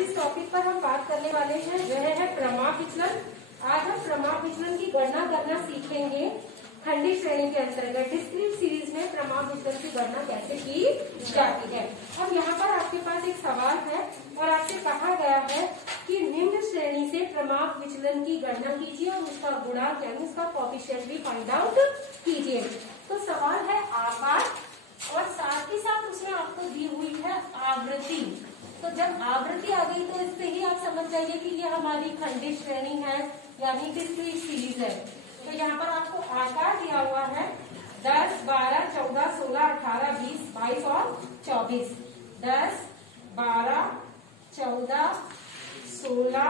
जिस टॉपिक पर हम बात करने वाले हैं वह है प्रमाप विचलन। आज हम प्रमाप विचलन की गणना करना सीखेंगे खंडित श्रेणी के अंतर्गत। डिस्क्रीट सीरीज में प्रमाप विचलन की गणना कैसे की जाती है। अब यहाँ पर आपके पास एक सवाल है और आपसे कहा गया है कि निम्न श्रेणी से प्रमाप विचलन की गणना कीजिए और उसका गुणांक यानी उसका कोएफिशिएंट भी फाइंड आउट कीजिए। तो सवाल है आकार और साथ ही साथ उसमें आपको दी हुई है आवृत्ति। तो जब आवृत्ति आ गई तो इससे ही आप समझ जाइए कि ये हमारी खंडित श्रेणी है यानी डिस्क्रीट सीरीज है। तो यहाँ पर आपको आकार दिया हुआ है 10, 12, 14, 16, 18, 20, 22 और 24। 10, 12, 14, 16,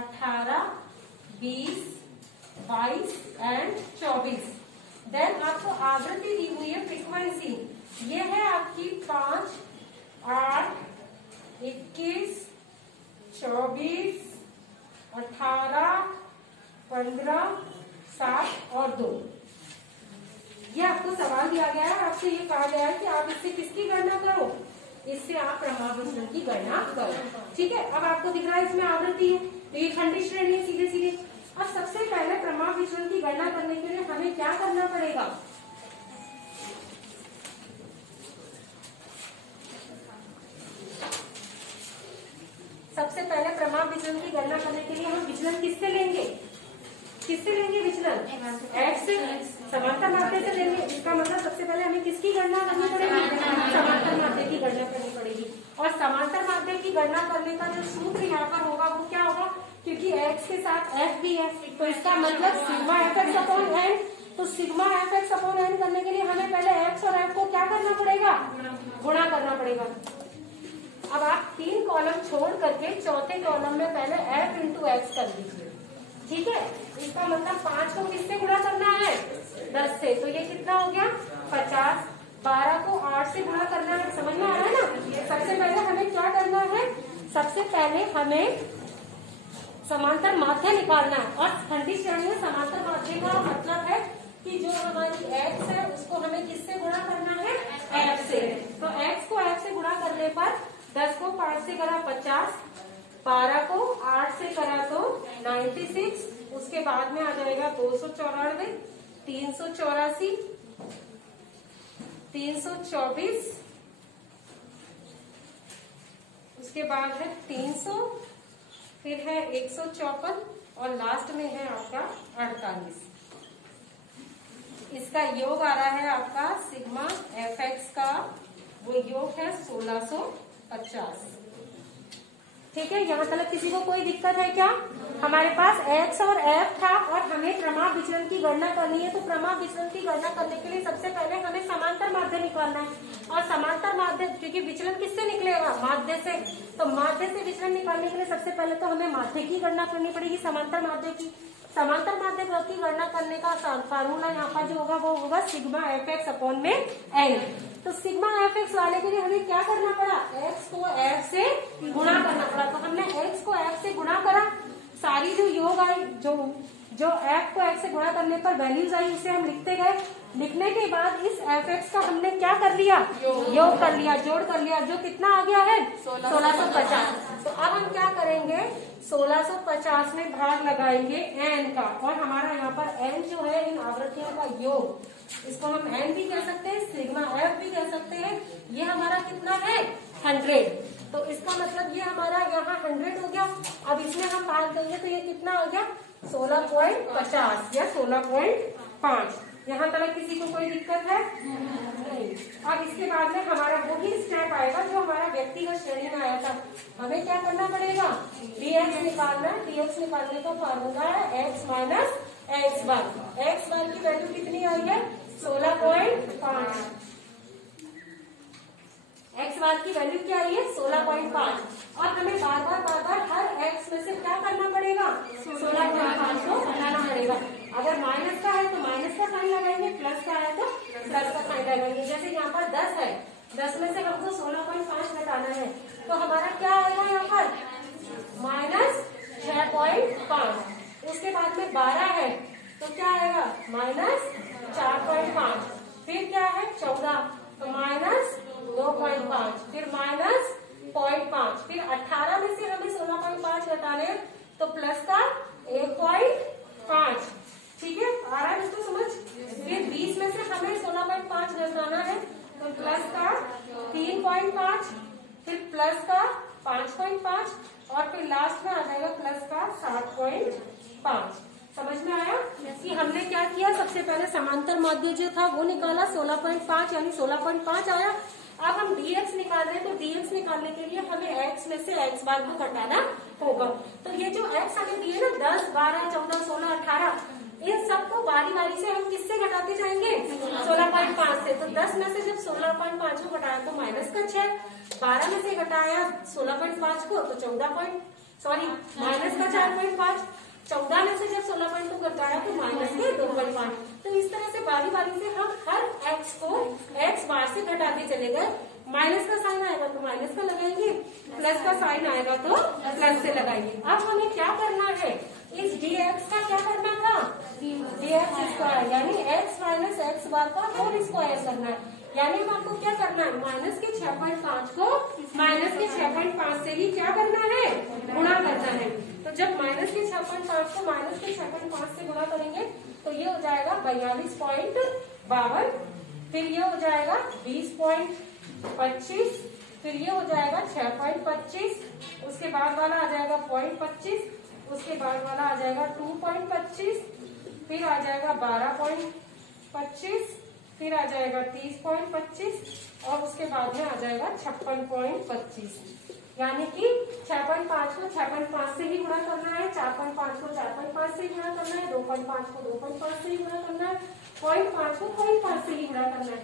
18, 20, 22 एंड 24। देन आपको आवृत्ति दी हुई है फ्रीक्वेंसी। ये है आपकी 5, 8, 21, 24, 18, 15, 7 और 2। ये आपको सवाल दिया गया है। आपसे ये कहा गया है कि आप इससे किसकी गणना करो, इससे आप प्रमाप विचलन की गणना करो। ठीक है, अब आपको दिख रहा है इसमें आवृत्ति है तो ये खंडित श्रेणी है सीधे सीधे। अब सबसे पहले प्रमाप विचलन की गणना करने के लिए हमें क्या करना पड़ेगा, सबसे पहले प्रमाप विचलन की गणना करने के लिए हम विचलन किससे लेंगे, किससे लेंगे विचलन, x से, समांतर माध्य से लेंगे। इसका मतलब सबसे पहले हमें किसकी गणना करनी पड़ेगी, समांतर माध्य की गणना करनी पड़ेगी। और समांतर माध्य की गणना करने का जो सूत्र यहाँ पर होगा वो क्या होगा, क्योंकि x के साथ f भी है तो इसका मतलब सिग्मा fx अपॉन n। तो सिग्मा fx अपॉन n करने के लिए हमें पहले x और f को क्या करना पड़ेगा, गुणा करना पड़ेगा। अब आप 3 कॉलम छोड़ करके चौथे कॉलम में पहले f इंटू एक्स कर दीजिए। ठीक है, इसका मतलब 5 को किससे गुणा करना है, 10 से। तो ये कितना हो गया 50। 12 को 8 से गुणा करना है, समझ में आ रहा है ना। सबसे पहले हमें क्या करना है, सबसे पहले हमें समांतर माध्य निकालना है। और खंडित श्रेणी में समांतर माध्य का मतलब है कि जो हमारी x है उसको हमें किससे गुणा करना है, f से। तो x को f से गुणा करने पर 10 को 5 से करा 50, 12 को 8 से करा तो 96, उसके बाद में आ जाएगा 294, 384, 324, उसके बाद है 300, फिर है 154 और लास्ट में है आपका 48। इसका योग आ रहा है आपका सिग्मा fx का, वो योग है 1650। ठीक है, यहाँ तक किसी को कोई दिक्कत है क्या। हमारे पास x और f था और हमें प्रमाप विचलन की गणना करनी है। तो प्रमाप विचलन की गणना करने के लिए सबसे पहले हमें समांतर माध्य निकालना है। और समांतर माध्य, क्योंकि विचलन किससे निकलेगा, माध्य से। तो माध्य से विचलन निकालने के लिए सबसे पहले तो हमें माध्य की गणना करनी पड़ेगी, समांतर माध्य की। समांतर माध्य की गणना करने का फार्मूला यहाँ पर जो होगा वो होगा सिग्मा fx अपॉन में n। तो सिग्मा fx वाले के लिए हमें क्या करना पड़ा, x को f से गुणा करना पड़ा। तो हमने x को f से गुणा करा, सारी जो योग आई, जो f को f से गुणा करने पर वैल्यूज आई उसे हम लिखते गए। लिखने के बाद इस fx का हमने क्या कर लिया, योग कर लिया, जोड़ कर लिया, जो कितना आ गया है 1650। तो अब हम क्या करेंगे, 1650 में भाग लगाएंगे n का। और हमारा यहाँ पर n जो है इन आवृत्तियों का योग, इसको हम n भी कह सकते हैं, सिग्मा f भी कह सकते हैं। ये हमारा कितना है 100। तो इसका मतलब ये हमारा यहाँ 100 हो गया। अब इसमें हम भाग देंगे तो ये कितना हो गया 16.50 या 16.5। यहाँ तक किसी को कोई दिक्कत है नहीं। अब इसके बाद में हमारा वही स्टेप आएगा जो हमारा व्यक्तिगत श्रेणी में आया था। हमें क्या करना पड़ेगा, dx निकालना है। dx निकालने का फार्मूला है x माइनस एक्स बार। एक्स बार की वैल्यू कितनी आई है 16.5। एक्स बार की वैल्यू क्या आई है 16.5। और हमें बार बार हर x में से क्या करना पड़ेगा 16.5 को हटाना पड़ेगा। अगर माइनस का है तो माइनस का साइन लगाएंगे, प्लस का है तो प्लस का साइन लगाएंगे। जैसे यहाँ पर 10 है, 10 में से हमको 16.5 घटाना है तो हमारा क्या आएगा यहाँ पर माइनस 6.5। उसके बाद में 12 है तो क्या आएगा माइनस 4.5। फिर क्या है 14 तो माइनस 2.5, फिर माइनस 0.5, फिर 18 में से घटाने हैं तो प्लस का 1.5, ठीक है, आ रहा है इसको समझ। फिर 20 में से हमें 16.5 घटाना है तो प्लस का 3.5, फिर प्लस का 5.5 और फिर लास्ट में आ जाएगा प्लस का 7.5। समझ में आया कि हमने क्या किया, सबसे पहले समांतर माध्य जो था वो निकाला, 16.5 यानी 16.5 आया। अब हम dx निकाल रहे हैं तो dx निकालने के लिए हमें x में से x बार को घटाना होगा। तो ये जो x हमें दिए ना 10, 12, 14, 16, 18, इन सबको बारी बारी से हम किससे घटाते जाएंगे, 16.5 से। तो 10 में से जब 16.5 को घटाया तो माइनस का 6, 12 में से घटाया 16.5 को तो माइनस का 4.5, 14 में से जब 16.2 घटाया तो माइनस के 2.5। तो इस तरह से बारी बारी से हम हर x को x बार से घटाते चले गए। माइनस का साइन आएगा तो माइनस का लगाएंगे, प्लस का साइन आएगा तो प्लस से लगाएंगे। अब हमें क्या करना है, इस dx का क्या करना था, dx स्क्वायर यानी x माइनस एक्स बार का होल स्क्वायर करना है। यानी हम आपको क्या करना है, माइनस के 6.5 को माइनस के 6.5 से ही क्या करना है, गुणा करना है। तो जब माइनस के 6.5 को माइनस के 6.5 से गुणा करेंगे तो ये हो जाएगा 42.52, फिर ये हो जाएगा 20.25, फिर ये हो जाएगा 6.25, उसके बाद वाला आ जाएगा 0.25, उसके बाद वाला आ जाएगा 2.25, फिर आ जाएगा 12.25, फिर आ जाएगा 30.25 और उसके बाद में आ जाएगा 56.25। यानी कि 6.5 को 6.5 से ही गुणा करना है, 4.5 को 4.5 से ही गुणा करना है, 2.5 को 2.5 से ही गुणा करना है, 0.5 को 0.5 से ही गुणा करना है।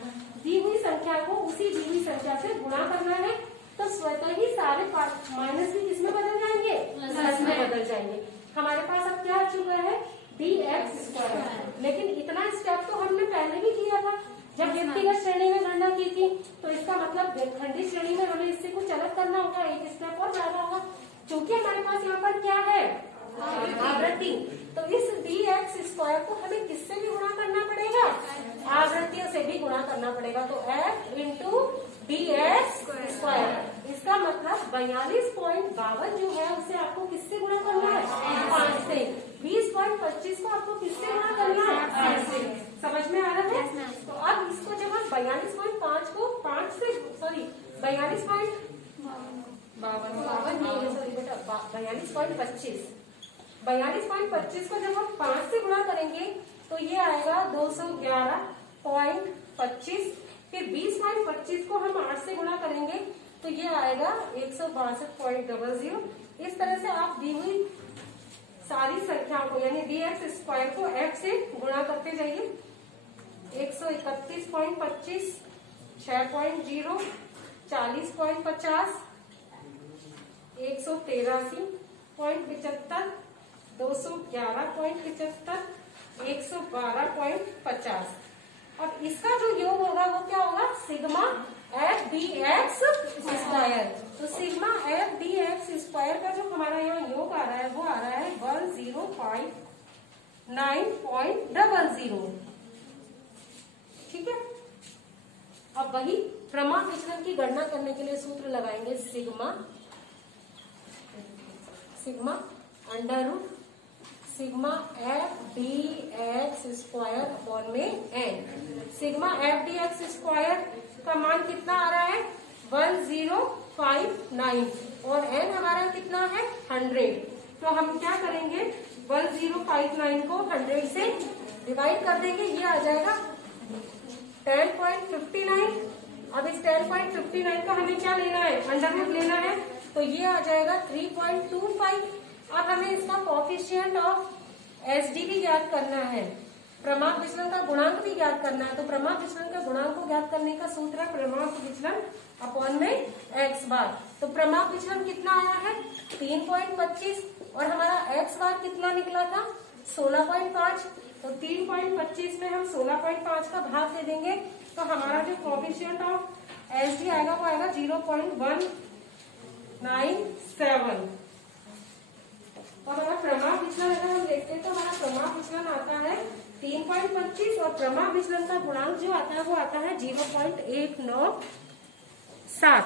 दी हुई संख्या को उसी दी हुई संख्या से गुणा करना है। तो स्वतः ही सारे माइनस भी किसमें बदल जाएंगे, प्लस में बदल जाएंगे। हमारे पास अब क्या आ चुका है, dx स्क्वायर। लेकिन इतना स्टेप तो हमने पहले भी किया था जब व्यक्तिगत श्रेणी में गणना की थी। तो इसका मतलब खंडित श्रेणी में हमें इससे कुछ अलग करना होगा, एक स्टेप और ज्यादा होगा। क्योंकि हमारे पास यहाँ पर क्या है, आवृत्ति। तो इस dx स्क्वायर को हमें किससे भी गुणा करना पड़ेगा, आवृत्तियों से भी गुणा करना पड़ेगा। तो f इंटू dx स्क्वायर, इसका मतलब 42.52 जो है उसे आपको किससे गुणा करना है, 5 से। 20.25 को आपको किससे गुणा करना है, 5 से। समझ में आ रहा है। तो अब इसको जब हम 42.5 को 5 से 42.25 को जब हम 5 से गुणा करेंगे तो ये आएगा 211.25। फिर 20.25 को हम 8 से गुणा करेंगे तो ये आएगा 162.00। इस तरह से आप दी हुई सारी संख्याओं को यानी dx स्क्वायर को f से गुणा करते जाइए। 131.25, 6.0, 40.50, 183.75, 211.75, 112.50। अब इसका जो योग होगा वो क्या होगा, sigma F D X square. तो sigma F D X square का जो हमारा यहाँ योग आ रहा है वो आ रहा है 1059.00। ठीक है। अब वही प्रमाण विचलन की गणना करने के लिए सूत्र लगाएंगे, under root sigma F D X square upon में N. Sigma F D X square का मान कितना आ रहा है, 1059 और एन हमारा कितना है, 100। तो हम क्या करेंगे, 1059 को 100 से डिवाइड कर देंगे, ये आ जाएगा 10.59। अब इस 10.59 का हमें क्या लेना है, अंडर रूट लेना है, तो ये आ जाएगा 3.25। अब हमें इसका कोफिशिएंट ऑफ एसडी भी ज्ञात करना है, प्रमाप विचलन का गुणांक भी ज्ञात करना है। तो प्रमाप विचलन का गुणांक को ज्ञात करने का सूत्र है प्रमाप विचलन अपॉन में एक्स बार। तो प्रमाप विचलन कितना आया है, 3.25 और हमारा एक्स बार कितना निकला था, 16.5। तो 3.25 में हम 16.5 का भाग दे देंगे तो हमारा जो कोफिशिएंट ऑफ एसडी आएगा वो आएगा 0.197। तो हमारा प्रमाप विचलन अगर हम देखते हैं तो हमारा प्रमाप विचलन आता है 3.25 और प्रमाप विचलन का गुणांक जो आता है वो आता है 0.197।